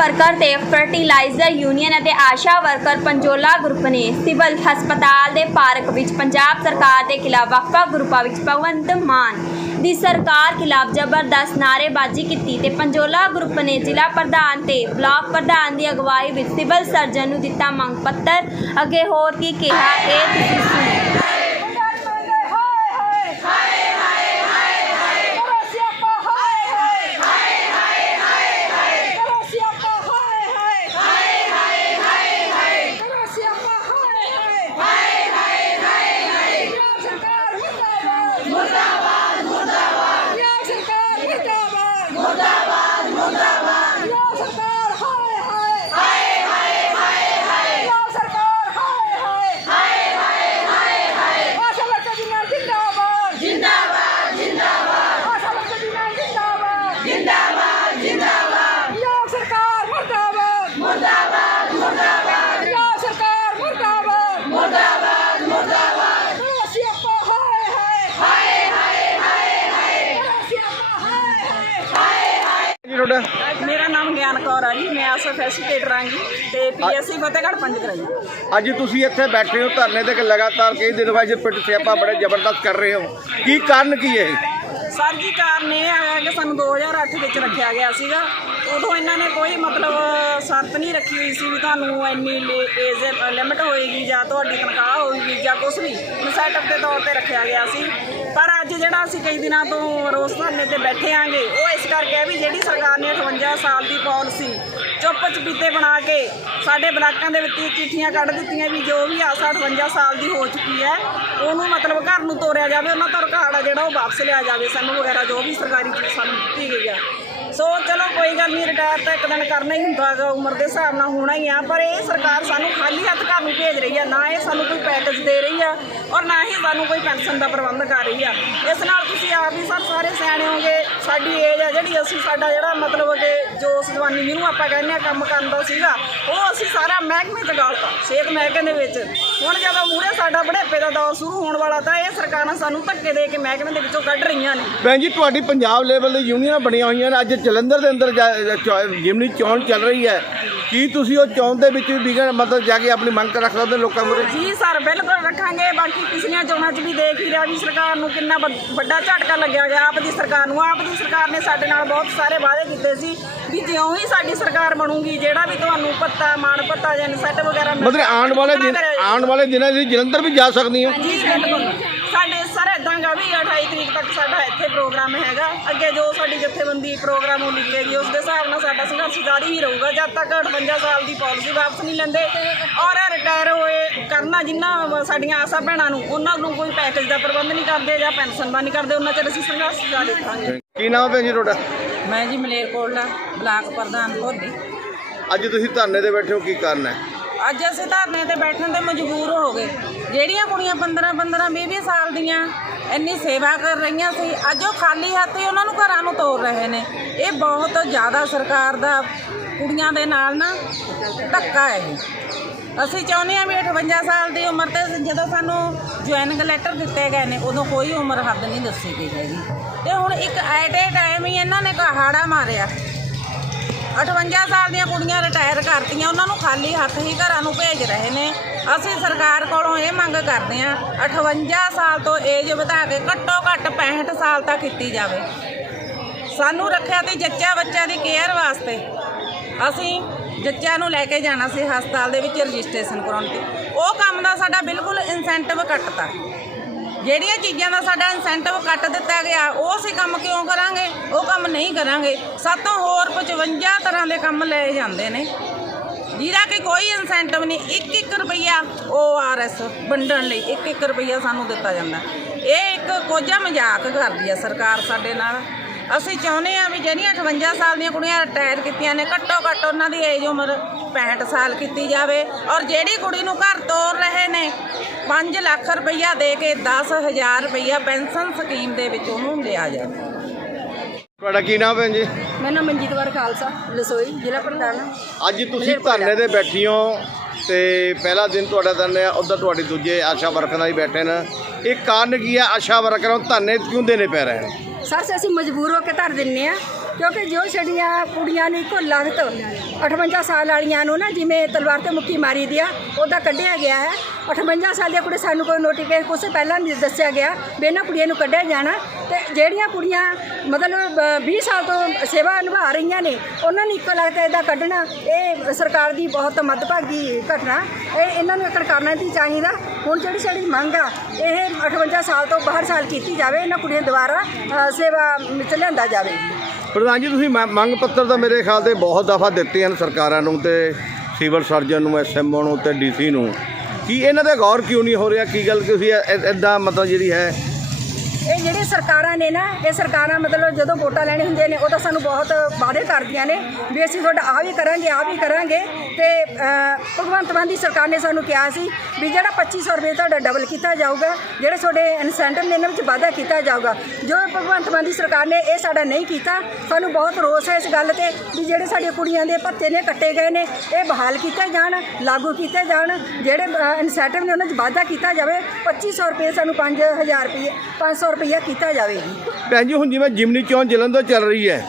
Worker ਤੇ fertiliser union ਅਤੇ Asha worker Panjola group ਨੇ ਸਿਵਲ ਹਸਪਤਾਲ ਦੇ ਪਾਰਕ ਵਿੱਚ ਪੰਜਾਬ ਸਰਕਾਰ ਦੇ ਖਿਲਾਫ ਵੱਖ-ਵੱਖ ਗਰੁੱਪਾਂ ਵਿੱਚ ਭਗਵੰਤ ਮਾਨ ਦੀ ਸਰਕਾਰ ਖਿਲਾਫ ਜ਼ਬਰਦਸਤ ਨਾਅਰੇਬਾਜ਼ੀ ਕੀਤੀ ਤੇ ਪੰਜੋਲਾ ਗਰੁੱਪ ਨੇ ਜ਼ਿਲ੍ਹਾ ਪ੍ਰਧਾਨ ਤੇ ਬਲਾਕ ਪ੍ਰਧਾਨ ਦੀ ਅਗਵਾਈ ਵਿੱਚ ਸਿਵਲ ਸਰਜਨ ਨੂੰ ਦਿੱਤਾ ਮੰਗ ਪੱਤਰ। ਅੱਗੇ ਹੋਰ ਕੀ ਕਿਹਾ, ਇਹ ਤੁਸੀਂ ਸੁਣੋ। ਸਰਕਾਰ ਹਾਏ ਹਾਏ ਹਾਏ ਹਾਏ ਹਾਏ ਹਾਏ ਸਰਕਾਰ ਹਾਏ ਹਾਏ ਹਾਏ ਹਾਏ ਹਾਏ ਹਾਏ ਆਸ਼ਾ ਵਰਕਰ ਯੂਨੀਅਨ ਜਿੰਦਾਬਾਦ ਜਿੰਦਾਬਾਦ ਜਿੰਦਾਬਾਦ ਆਸ਼ਾ ਵਰਕਰ ਯੂਨੀਅਨ ਜਿੰਦਾਬਾਦ ਜਿੰਦਾਬਾਦ ਜਿੰਦਾਬਾਦ ਪੰਜਾਬ ਸਰਕਾਰ ਮੁਰਦਾਬਾਦ ਮੁਰਦਾਬਾਦ ਮੁਰਦਾਬਾਦ ਪੰਜਾਬ ਸਰਕਾਰ ਮੁਰਦਾਬਾਦ ਮੁਰਦਾਬਾਦ ਮੁਰਦਾਬਾਦ ਅਸੀਂ ਆਪਾ ਹਾਏ ਹਾਏ ਹਾਏ ਹਾਏ ਹਾਏ ਅਸੀਂ ਆਪਾ ਹਾਏ ਹਾਏ ਜੀ ਤੁਹਾਡਾ ਮੇਰਾ ਨਾਮ ਗਿਆਨ ਕੌਰ ਜੀ ਜੀ ਤੇ ਪੀਐਸਸੀ ਫਤਿਹਗੜ੍ਹ ਪੰਜ ਕਰਾਈ ਅੱਜ ਤੁਸੀਂ ਇੱਥੇ ਬੈਠੇ ਹੋ ਧਰਨੇ ਤੇ ਲਗਾਤਾਰ ਕਈ ਦਿਨ ਬਾਅਦ ਪਿੱਟ ਸਿਆਪਾ ਬੜੇ ਜ਼ਬਰਦਸਤ ਕਰ ਰਹੇ ਹੋ। ਕੀ ਕਾਰਨ ਕੀ ਹੈ? ਸਰ ਜੀ ਕਾਰਨ ਇਹ ਹੈ ਕਿ ਸਾਨੂੰ 2008 ਵਿੱਚ ਰੱਖਿਆ ਗਿਆ ਸੀਗਾ। ਉਦੋਂ ਇਹਨਾਂ ਨੇ ਕੋਈ ਮਤਲਬ ਸ਼ਰਤ ਨਹੀਂ ਰੱਖੀ ਹੋਈ ਸੀ ਵੀ ਤੁਹਾਨੂੰ ਇੰਨੀ ਏਜ ਲਿਮਟ ਹੋਏਗੀ ਜਾਂ ਤੁਹਾਡੀ ਤਨਖਾਹ ਹੋਏਗੀ ਜਾਂ ਕੁਝ ਵੀ। ਸੈਟਅਪ ਦੇ ਤੌਰ ਤੇ ਰੱਖਿਆ ਗਿਆ ਸੀ। ਪਰ ਅੱਜ ਜਿਹੜਾ ਅਸੀਂ ਕਈ ਦਿਨਾਂ ਤੋਂ ਰੋਸ ਧਰਨੇ ਤੇ ਬੈਠੇ ਆਂਗੇ ਉਹ ਇਸ ਕਰਕੇ ਵੀ ਜਿਹੜੀ ਸਰਕਾਰ ਨੇ 58 ਸਾਲ ਦੀ ਪਾਲਿਸੀ ਚੁੱਪ ਚਪੀਤੇ ਬਣਾ ਕੇ ਸਾਡੇ ਬਲਾਕਾਂ ਦੇ ਵਿੱਚ ਚਿੱਠੀਆਂ ਕੱਢ ਦਿੱਤੀਆਂ ਵੀ ਜੋ ਵੀ ਆਸਾ 58 ਸਾਲ ਦੀ ਹੋ ਚੁੱਕੀ ਹੈ, ਉਹਨੂੰ ਮਤਲਬ ਘਰ ਨੂੰ ਤੋਰਿਆ ਜਾਵੇ, ਉਹਨਾਂ ਦਾ ਰਿਕਾਰਡ ਆ ਜਿਹੜਾ ਉਹ ਵਾਪਸ ਲਿਆ ਜਾਵੇ ਸਾਨੂੰ ਵਗੈਰਾ ਜੋ ਵੀ ਸਰਕਾਰੀ ਚੀਜ਼ ਸਾਨੂੰ ਦਿੱਤੀ ਗਈ ਆ। ਸੋ ਚਲੋ ਕੋਈ ਗੱਲ ਨਹੀਂ, ਰਿਟਾਇਰ ਤਾਂ ਇੱਕ ਦਿਨ ਕਰਨਾ ਹੀ ਹੁੰਦਾ ਗਾ, ਉਮਰ ਦੇ ਹਿਸਾਬ ਨਾਲ ਹੋਣਾ ਹੀ ਆ, ਪਰ ਇਹ ਸਰਕਾਰ ਸਾਨੂੰ ਖਾਲੀ ਹੱਥ ਘਰ ਨੂੰ ਭੇਜ ਰਹੀ ਆ, ਨਾ ਇਹ ਸਾਨੂੰ ਕੋਈ ਪੈਕੇਜ ਦੇ ਰਹੀ ਆ ਔਰ ਨਾ ਹੀ ਸਾਨੂੰ ਕੋਈ ਪੈਨਸ਼ਨ ਦਾ ਪ੍ਰਬੰਧ ਕਰ ਰਹੀ ਆ। ਇਸ ਨਾਲ ਤੁਸੀਂ ਆਪ ਵੀ ਸਰ ਸਾਰੇ ਸਿਆਣੇ ਹੋਗੇ ਸਾਡੀ ਏਜ ਆ ਜਿਹੜੀ, ਅਸੀਂ ਸਾਡਾ ਜਿਹੜਾ ਮਤਲਬ ਕਿ ਜੋਸ਼ ਜਵਾਨੀ ਜਿਹਨੂੰ ਆਪਾਂ ਕਹਿੰਦੇ ਆ ਕੰਮ ਕਰਨ ਦਾ ਸੀਗਾ, ਉਹ ਅਸੀਂ ਸਾਰਾ ਮਹਿਕਮੇ ਚ ਗਾਲਤਾ ਸਿਹਤ ਮਹਿਕਮੇ ਦੇ ਵਿੱਚ। ਹੁਣ ਜਦੋਂ ਮੂਹਰੇ ਸਾਡਾ ਬੁਢੇਪੇ ਦਾ ਦੌਰ ਸ਼ੁਰੂ ਹੋਣ ਵਾਲਾ ਤਾਂ ਇਹ ਸਰਕਾਰਾਂ ਸਾਨੂੰ ਧੱਕੇ ਦੇ ਕੇ ਮਹਿਕਮੇ ਦੇ ਵਿੱਚੋਂ ਕੱਢ ਰਹੀਆਂ ਨੇ। ਭੈਣ ਜੀ, ਤੁਹਾਡੀ ਪੰਜਾਬ ਲੈਵਲ ਦੀ ਯੂਨੀਅਨਾਂ ਬਣੀਆਂ ਹੋਈਆਂ ਨੇ। ਅੱਜ ਜਲੰਧਰ ਦੇ ਅੰਦਰ ਜਿਮਨੀ ਚੋਣ ਚੱਲ ਰਹੀ ਹੈ। ਕੀ ਤੁਸੀਂ ਉਹ ਚੋਣ ਦੇ ਵਿੱਚ ਵੀ ਵਿਗੜ ਮਤਲਬ ਜਾ ਕੇ ਆਪਣੀ ਮੰਗ ਰੱਖ ਸਕਦੇ ਹੋ ਲੋਕਾਂ ਮੂਹਰੇ ਜੀ ਸਰ ਬਿਲਕੁਲ ਰੱਖਾਂਗੇ। ਬਾਕੀ ਪਿਛਲੀਆਂ ਚੋਣਾਂ 'ਚ ਵੀ ਦੇਖ ਹੀ ਰਿਹਾ ਵੀ ਸਰਕਾਰ ਨੂੰ ਕਿੰਨਾ ਵੱਡ- ਝਟਕਾ ਲੱਗਿਆ ਗਿਆ। ਆਪ ਦੀ ਸਰਕਾਰ ਨੂੰ ਆਪ ਦੀ ਸਰਕਾਰ ਨੇ ਸਾਡੇ ਨਾਲ ਬਹੁਤ ਸਾਰੇ ਵਾਅਦੇ ਕੀਤੇ ਸੀ ਵੀ ਜਿਉਂ ਹੀ ਸਾਡੀ ਸਰਕਾਰ ਬਣੂਗੀ ਜਿਹੜਾ ਵੀ ਤੁਹਾਨੂੰ ਪੱਤਾ ਮਾਣ ਪੱਤਾ ਜਾਂ ਸੈੱਟ ਵਗੈਰਾ ਮਤਲਬ ਆਉਣ ਵਾਲੇ ਦਿਨ। ਆਉਣ ਵਾਲੇ ਦਿਨਾਂ 'ਚ ਜਲੰਧਰ ਵੀ ਜਾ ਸਕਦੀ ਹੋ? ਜੀ ਬਿਲਕੁਲ। ਸਾਡੇ ਸਰ ਇਦਾਂ ਗਾ ਵੀ 28 ਤਰੀਕ ਤੱਕ ਸਾਡਾ ਇੱਥੇ ਪ੍ਰੋਗਰਾਮ ਹੈਗਾ। ਅੱਗੇ ਜੋ ਸਾਡੀ ਜਥੇਬੰਦੀ ਪ੍ਰੋਗਰਾਮ ਉਹ ਲਿਖੇਗੀ ਉਸ ਦੇ ਹਿਸਾਬ ਨਾਲ ਸਾਡਾ ਸੰਘਰਸ਼ ਜਾਰੀ ਹੀ ਰਹੂਗਾ। ਜਦ ਤੱਕ 58 ਸਾਲ ਦੀ ਪਾਲਿਸੀ ਵਾਪਸ ਨਹੀਂ ਲੈਂਦੇ ਔਰ ਰਿਟਾਇਰ ਹੋਏ ਕਰਨਾ ਜਿਨ੍ਹਾਂ ਸਾਡੀਆਂ ਆਸਾ ਭੈਣਾਂ ਨੂੰ ਉਹਨਾਂ ਨੂੰ ਕੋਈ ਪੈਕੇਜ ਦਾ ਪ੍ਰਬੰਧ ਨਹੀਂ ਕਰਦੇ ਜਾਂ ਪੈਨਸ਼ਨ ਦਾ ਨਹੀਂ ਕਰਦੇ ਉਹਨਾਂ ਚਿਰ ਅਸੀਂ ਸੰਘਰਸ਼ ਜਾਰੀ ਰੱਖਾਂਗੇ। ਕੀ ਨਾਮ ਹੈ ਜੀ ਤੁਹਾਡਾ? ਮੈਂ ਜੀ ਮਲੇਰਕੋਟਲਾ ਬਲਾਕ ਪ੍ਰਧਾਨ ਭੋਲੀ। ਅੱਜ ਤੁਸੀਂ ਧਰਨੇ ਤੇ ਬੈਠੇ ਹੋ ਕੀ ਕਾਰਨ ਹੈ? ਅੱਜ ਅਸੀਂ ਧਰਨੇ ਤੇ ਬੈਠਣ ਤੇ ਮਜਬੂਰ ਹੋ ਗਏ। ਜਿਹੜੀਆਂ ਕੁੜੀਆਂ 15 15 20 20 ਸਾਲ ਦੀਆਂ ਇੰਨੀ ਸੇਵਾ ਕਰ ਰਹੀਆਂ ਸੀ। ਅੱਜ ਉਹ ਖਾਲੀ ਹੱਥ ਹੀ ਉਹਨਾਂ ਨੂੰ ਘਰਾਂ ਨੂੰ ਤੋਰ ਰਹੇ ਨੇ। ਇਹ ਬਹੁਤ ਜ਼ਿਆਦਾ ਸਰਕਾਰ ਦਾ ਕੁੜੀਆਂ ਦੇ ਨਾਲ ਨਾ ਧੱਕਾ ਹੈ। ਅਸੀਂ ਚਾਹੁੰਦੇ ਹਾਂ ਵੀ 58 ਸਾਲ ਦੀ ਉਮਰ ਤੇ ਜਦੋਂ ਸਾਨੂੰ ਜੁਆਇਨਿੰਗ ਲੈਟਰ ਦਿੱਤੇ ਗਏ ਨੇ, ਉਦੋਂ ਕੋਈ ਉਮਰ ਹੱਦ ਨਹੀਂ ਦੱਸੀ ਗਈ ਹੈਗੀ। ਤੇ ਹੁਣ ਇੱਕ ਐਟ ਏ ਟਾਈਮ ਹੀ ਇਹਨਾਂ ਨੇ ਕਹਾੜਾ ਮਾਰਿਆ। 58 ਸਾਲ ਦੀਆਂ ਕੁੜੀਆਂ ਰਿਟਾਇਰ ਕਰਤੀਆਂ, ਉਹਨਾਂ ਨੂੰ ਖਾਲੀ ਹੱਥ ਹੀ ਘਰਾਂ ਨੂੰ ਭੇਜ ਰਹੇ ਨੇ। ਅਸੀਂ ਸਰਕਾਰ ਕੋਲੋਂ ਇਹ ਮੰਗ ਕਰਦੇ ਹਾਂ 58 ਸਾਲ ਤੋਂ ਏਜ ਵਧਾ ਕੇ ਘੱਟੋ ਘੱਟ 65 ਸਾਲ ਤੱਕ ਕੀਤੀ ਜਾਵੇ। ਸਾਨੂੰ ਰੱਖਿਆ ਤੇ ਜੱਚਾ ਬੱਚਾ ਦੀ ਕੇਅਰ ਵਾਸਤੇ ਅਸੀਂ ਜੱਚਿਆਂ ਨੂੰ ਲੈ ਕੇ ਜਾਣਾ ਸੀ ਹਸਪਤਾਲ ਦੇ ਵਿੱਚ ਰਜਿਸਟ੍ਰੇਸ਼ਨ ਕਰਾਉਣ ਤੇ। ਉਹ ਕੰਮ ਦਾ ਸਾਡਾ ਬਿਲਕੁਲ ਇਨਸੈਂਟਿਵ ਕੱਟਤਾ। ਜਿਹੜੀਆਂ ਚੀਜ਼ਾਂ ਦਾ ਸਾਡਾ ਇਨਸੈਂਟਿਵ ਕੱਟ ਦਿੱਤਾ ਗਿਆ, ਉਹ ਅਸੀਂ ਕੰਮ ਕਿਉਂ ਕਰਾਂਗੇ? ਉਹ ਕੰਮ ਨਹੀਂ ਕਰਾਂਗੇ। ਸਾਤੋਂ ਹੋਰ 55 ਤਰ੍ਹਾਂ ਦੇ ਕੰਮ ਲਏ ਜਾਂਦੇ ਨੇ। ਜਿਹਦਾ ਕਿ ਕੋਈ ਇਨਸੈਂਟਿਵ ਨਹੀਂ 1-1 ਰੁਪਈਆ ਓਆਰਐਸ ਵੰਡਣ ਲਈ 1-1 ਰੁਪਈਆ ਸਾਨੂੰ ਦਿੱਤਾ ਜਾਂਦਾ। ਇਹ ਇੱਕ ਕੋਝਾ ਮਜ਼ਾਕ ਕਰਦੀ ਆ ਸਰਕਾਰ ਸਾਡੇ ਨਾਲ। ਅਸੀਂ ਚਾਹੁੰਦੇ ਆ ਵੀ ਜਿਹੜੀਆਂ 58 ਸਾਲ ਦੀਆਂ ਕੁੜੀਆਂ ਰਿਟਾਇਰ ਕੀਤੀਆਂ ਨੇ ਘੱਟੋ ਘੱਟ ਉਹਨਾਂ ਦੀ ਏਜ ਉਮਰ 65 ਸਾਲ ਕੀਤੀ ਜਾਵੇ ਔਰ ਜਿਹੜੀ ਕੁੜੀ ਨੂੰ ਘਰ ਤੋਰ ਰਹੇ ਨੇ 5 ਲੱਖ ਰੁਪਈਆ ਦੇ ਕੇ 10000 ਰੁਪਈਆ ਪੈਨਸ਼ਨ ਸਕੀਮ ਦੇ ਵਿੱਚ ਉਹਨੂੰ ਲਿਆ ਜਾਵੇ। ਤੁਹਾਡਾ ਕੀ ਨਾਮ ਭੈਣ ਜੀ? ਮੈਂ ਨਾ ਮਨਜੀਤ ਵਾਰ ਖਾਲਸਾ ਲਸੋਈ ਜ਼ਿਲ੍ਹਾ ਪ੍ਰਧਾਨ। ਅੱਜ ਤੁਸੀਂ ਧਰਨੇ ਤੇ ਬੈਠੀ ਹੋ ਤੇ ਪਹਿਲਾ ਦਿਨ ਤੁਹਾਡਾ ਧਰਨੇ ਆ ਉਧਰ ਤੁਹਾਡੇ ਦੂਜੇ ਆਸ਼ਾ ਵਰਕਰਾਂ ਹੀ ਬੈਠੇ ਨੇ। ਇਹ ਕਾਰਨ ਕੀ ਹੈ ਆਸ਼ਾ ਵਰਕਰਾਂ ਨੂੰ ਧਰਨੇ ਕਿਉਂ ਦੇਣੇ ਪੈ ਰਹੇ ਨੇ? ਸਰ ਅਸੀਂ ਮਜਬੂਰ ਹੋ ਕੇ ਧਰ ਦਿੰਨੇ ਆ ਕਿਉਂਕਿ ਜੋ ਸਾਡੀਆਂ ਕੁੜੀਆਂ ਨੇ ਇੱਕੋ ਲਗਤ 58 ਸਾਲ ਵਾਲੀਆਂ ਨੂੰ ਨਾ ਜਿਵੇਂ ਤਲਵਾਰ ਤੇ ਮੁੱਕੀ ਮਾਰੀ ਦੀ ਆ ਉਹਦਾ ਕੱਢਿਆ ਗਿਆ ਹੈ। 58 ਸਾਲ ਦੀਆਂ ਕੁੜੀ ਸਾਨੂੰ ਕੋਈ ਨੋਟੀਫਿਕੇਸ਼ਨ ਕੁਛ ਪਹਿਲਾਂ ਨਹੀਂ ਦੱਸਿਆ ਗਿਆ ਵੀ ਇਹਨਾਂ ਕੁੜੀਆਂ ਨੂੰ ਕੱਢਿਆ ਜਾਣਾ। ਤੇ ਜਿਹੜੀਆਂ ਕੁੜੀਆਂ ਮਤਲਬ ਅ, 20 ਸਾਲ ਤੋਂ ਸੇਵਾ ਨਿਭਾ ਰਹੀਆਂ ਨੇ ਉਹਨਾਂ ਨੂੰ ਇੱਕੋ ਲਗਤ ਇਹਦਾ ਕੱਢਣਾ। ਇਹ ਸਰਕਾਰ ਦੀ ਬਹੁਤ ਮੱਦਭਾਗੀ ਘਟਨਾ। ਇਹ ਇਹਨਾਂ ਨੂੰ ਇੱਕ ਕਰਨਾ ਨਹੀਂ ਚਾਹੀਦਾ। ਹੁਣ ਜਿਹੜੀ ਸਾਡੀ ਮੰਗ ਆ ਇਹ 58 ਸਾਲ ਤੋਂ ਬਾਹਰ ਸਾਲ ਕੀਤੀ ਜਾਵੇ ਇਹਨਾਂ ਕੁੜੀਆਂ ਦੁਆਰਾ ਅ, ਸੇਵਾ ਵਿੱਚ ਲਿਆਂਦਾ ਜਾਵੇ। ਪ੍ਰਧਾਨ ਜੀ ਤੁਸੀਂ ਮ- ਮੰਗ ਪੱਤਰ ਤਾਂ ਮੇਰੇ ਖਿਆਲ ਤੇ ਬਹੁਤ ਦਫਾ ਦਿੱਤੇ ਹਨ ਸਰਕਾਰਾਂ ਨੂੰ ਤੇ ਸਿਵਲ ਸਰਜਨ ਨੂੰ ਐਸਐਮਓ ਨੂੰ ਤੇ ਡੀਸੀ ਨੂੰ। ਕੀ ਇਹਨਾਂ ਤੇ ਗੌਰ ਕਿਉਂ ਨਹੀਂ ਹੋ ਰਿਹਾ? ਕੀ ਗੱਲ ਤੁਸੀਂ ਇਦਾਂ ਮਤਲਬ ਜਿਹੜੀ ਹੈ? ਇਹ ਜਿਹੜੇ ਸਰਕਾਰਾਂ ਨੇ ਨਾ, ਇਹ ਸਰਕਾਰਾਂ ਮਤਲਬ ਜਦੋਂ ਵੋਟਾਂ ਲੈਣੇ ਹੁੰਦੇ ਨੇ, ਉਹ ਤਾਂ ਸਾਨੂੰ ਬਹੁਤ ਵਾਅਦੇ ਕਰਦੀਆਂ ਨੇ ਵੀ ਅਸੀਂ ਤੁਹਾਡਾ ਆ ਵੀ ਕਰਾਂਗੇ ਆ ਵੀ ਕਰਾਂਗੇ। ਤੇ ਭਗਵੰਤ ਮਾਨ ਦੀ ਸਰਕਾਰ ਨੇ ਸਾਨੂੰ ਕਿਹਾ ਸੀ ਵੀ ਜਿਹੜਾ 2500 ਰੁਪਏ ਤੁਹਾਡਾ ਡਬਲ ਕੀਤਾ ਜਾਊਗਾ, ਜਿਹੜੇ ਤੁਹਾਡੇ ਇਨਸੈਂਟਿਵ ਨੇ ਇਹਨਾਂ ਵਿੱਚ ਵਾਧਾ ਕੀਤਾ ਜਾਊਗਾ। ਜੋ ਭਗਵੰਤ ਮਾਨ ਦੀ ਸਰਕਾਰ ਨੇ ਇਹ ਸਾਡਾ ਨਹੀਂ ਕੀਤਾ, ਸਾਨੂੰ ਬਹੁਤ ਰੋਸ ਹੈ ਇਸ ਗੱਲ ਤੇ ਵੀ ਜਿਹੜੇ ਸਾਡੀਆਂ ਕੁੜੀਆਂ ਦੇ ਭੱਤੇ ਨੇ, ਕੱਟੇ ਗਏ ਨੇ, ਇਹ ਬਹਾਲ ਕੀਤੇ ਜਾਣ, ਲਾਗੂ ਕੀਤੇ ਜਾਣ, ਜਿਹੜੇ ਇਨਸੈਂਟਿਵ ਨੇ ਉਹਨਾਂ 'ਚ ਵਾਧਾ ਕੀਤਾ ਜਾਵੇ 2500 ਰੁਪਏ ਸਾਨੂੰ 5000 ਰੁਪਏ 500 ਰੁਪਏ ਕੀਤਾ ਜਾਵੇ। ਭੈਣ ਜੀ ਹੁਣ ਜਿਵੇਂ ਜਿਮਨੀ ਚੋਣ ਜਲੰਧਰ ਚੱਲ ਰਹੀ ਹੈ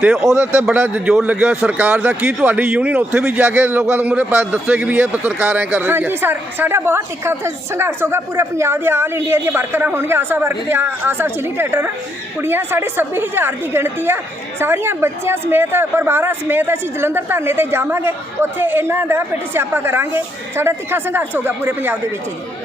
ਤੇ ਉਹਦੇ ਤੇ ਬੜਾ ਜ਼ੋਰ ਲੱਗਿਆ ਹੋਇਆ ਸਰਕਾਰ ਦਾ। ਕੀ ਤੁਹਾਡੀ ਯੂਨੀਅਨ ਉੱਥੇ ਵੀ ਜਾ ਕੇ ਲੋਕਾਂ ਨੂੰ ਮੁਰੇ ਦੱਸੇ ਕਿ ਵੀ ਇਹ ਸਰਕਾਰ ਐ ਕਰ ਰਹੀ ਹੈ? ਹਾਂਜੀ ਸਰ ਸਾਡਾ ਬਹੁਤ ਤਿੱਖਾ ਉੱਥੇ ਸੰਘਰਸ਼ ਹੋਗਾ ਪੂਰੇ ਪੰਜਾਬ ਦੇ ਆਲ ਇੰਡੀਆ ਦੀਆਂ ਵਰਕਰਾਂ ਹੋਣਗੀਆਂ ਆਸਾ ਵਰਕ ਦੇ ਆ- ਆਸਾ ਫੈਸਿਲੀਟੇਟਰ ਕੁੜੀਆਂ ਸਾਡੇ 26000 ਦੀ ਗਿਣਤੀ ਆ। ਸਾਰੀਆਂ ਬੱਚਿਆਂ ਸਮੇਤ ਪਰਿਵਾਰਾਂ ਸਮੇਤ ਅਸੀਂ ਜਲੰਧਰ ਧਰਨੇ ਤੇ ਜਾਵਾਂਗੇ। ਉੱਥੇ ਇਹਨਾਂ ਦਾ ਪਿੱਟ ਸਿਆਪਾ ਕਰਾਂਗੇ। ਸਾਡਾ ਤਿੱਖਾ ਸੰਘਰਸ਼ ਹੋਗਾ ਪੂਰੇ ਪੰਜਾਬ ਦੇ ਵਿੱਚ ਜੀ।